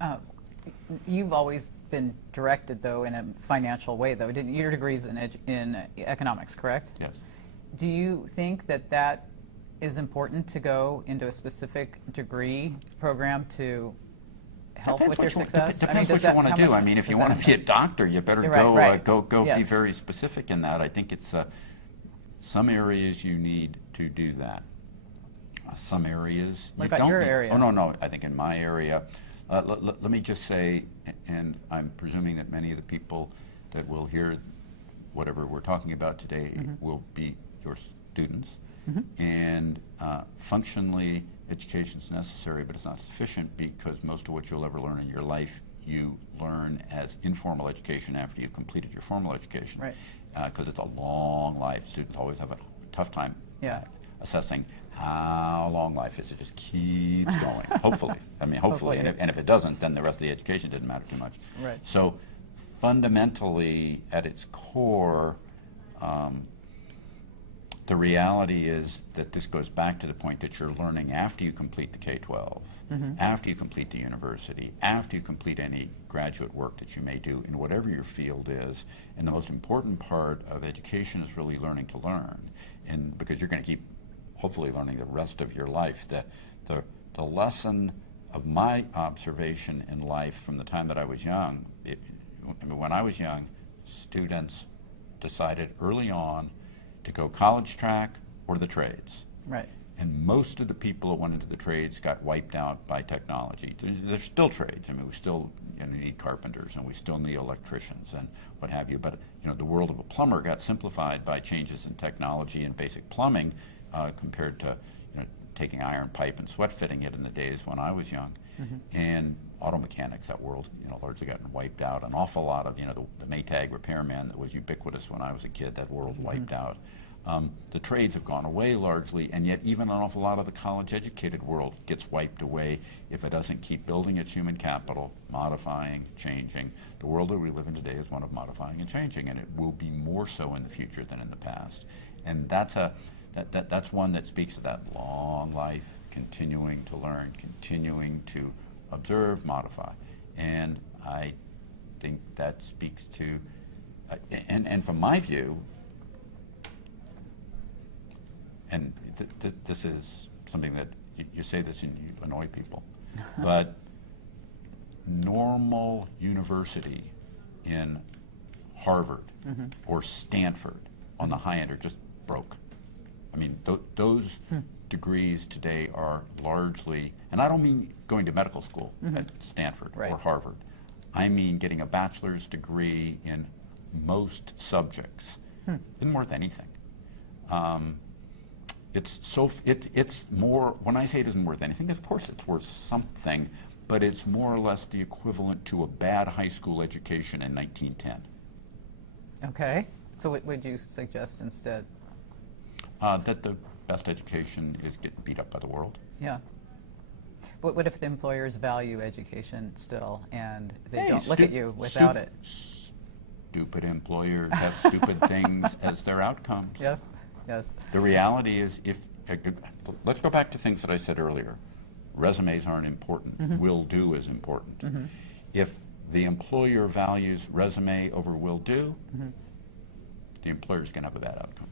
Uh, You've always been directed, though, in a financial way, though. Your degree's in economics, correct? Yes. Do you think that that is important to go into a specific degree program to help with your success? Depends what you want to do. I mean, if you want to be a doctor, you better go be very specific in that. I think it's some areas you need to do that. Some areas what you about don't. Your area? Oh, no. I think in my area, let me just say, and I'm presuming that many of the people that will hear whatever we're talking about today will be your students. And functionally, education is necessary, but it's not sufficient, because most of what you'll ever learn in your life you learn as informal education after you've completed your formal education. Right. Because it's a long life. Students always have a tough time assessing how long life is. It just keeps going, hopefully. I mean, hopefully. And if it doesn't, then the rest of the education didn't matter too much. Right. So fundamentally, at its core, the reality is that this goes back to the point that you're learning after you complete the K-12, after you complete the university, after you complete any graduate work that you may do in whatever your field is. And the most important part of education is really learning to learn, and because you're going to keep hopefully learning the rest of your life. The lesson of my observation in life from the time that I was young, when I was young, students decided early on to go college track or the trades. Right. And most of the people who went into the trades got wiped out by technology. There's still trades. I mean, we still need carpenters, and we still need electricians and what have you. But the world of a plumber got simplified by changes in technology and basic plumbing, compared to taking iron pipe and sweat fitting it in the days when I was young. And auto mechanics, that world largely gotten wiped out. An awful lot of the Maytag repairman that was ubiquitous when I was a kid, that world's wiped out. The trades have gone away largely, and yet even an awful lot of the college-educated world gets wiped away if it doesn't keep building its human capital, modifying, changing. The world that we live in today is one of modifying and changing, and it will be more so in the future than in the past. And that's one that speaks to that long life, continuing to learn, continuing to observe, modify. And I think that speaks to, and from my view, and this is something that you say this and you annoy people, but normal university in Harvard or Stanford on the high end are just broke. I mean, those degrees today are largely, and I don't mean going to medical school at Stanford or Harvard. I mean getting a bachelor's degree in most subjects isn't worth anything. It's more, when I say it isn't worth anything, of course it's worth something, but it's more or less the equivalent to a bad high school education in 1910. Okay. So what would you suggest instead? That the best education is getting beat up by the world. Yeah. But what if the employers value education still, and they don't look at you without it? Stupid employers have stupid things as their outcomes. Yes, yes. The reality is, let's go back to things that I said earlier. Resumes aren't important. Will do is important. If the employer values resume over will do, the employer's going to have a bad outcome.